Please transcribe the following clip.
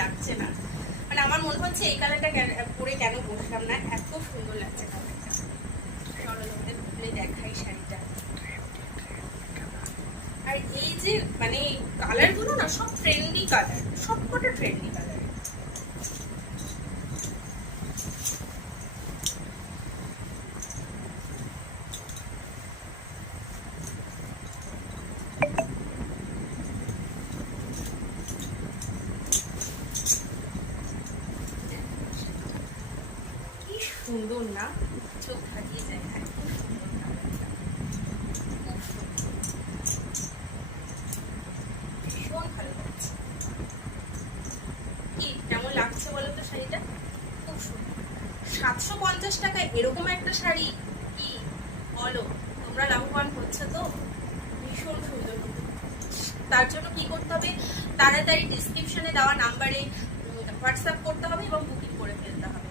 লাগছে না, মানে আমার মনে হচ্ছে এই কালারটা পরে কেন বসলাম না, এত সুন্দর লাগছে কালারটা। চলো তোমাদের খুলে দেখাই শাড়িটা। আর এই যে মানে কালারগুলো না সব ট্রেন্ডি কালার, সবকটা ট্রেন্ডি কালার। কি সুন্দর না, চোখ ধাঁধিয়ে যায়, এত সুন্দর কালারটা, খুব সুন্দর, ভীষণ ভালো লাগছে। কি কেমন লাগছে বলো তো শাড়িটা? খুব সুন্দর। 750 টাকায় এরকম একটা শাড়ি কি বলো, তোমরা লাভবান হচ্ছে তো, ভীষণ সুন্দর। তার জন্য কি করতে হবে, তাড়াতাড়ি ডিসক্রিপশনে দেওয়া নাম্বারে হোয়াটসঅ্যাপ করতে হবে এবং বুকিং করে ফেলতে হবে।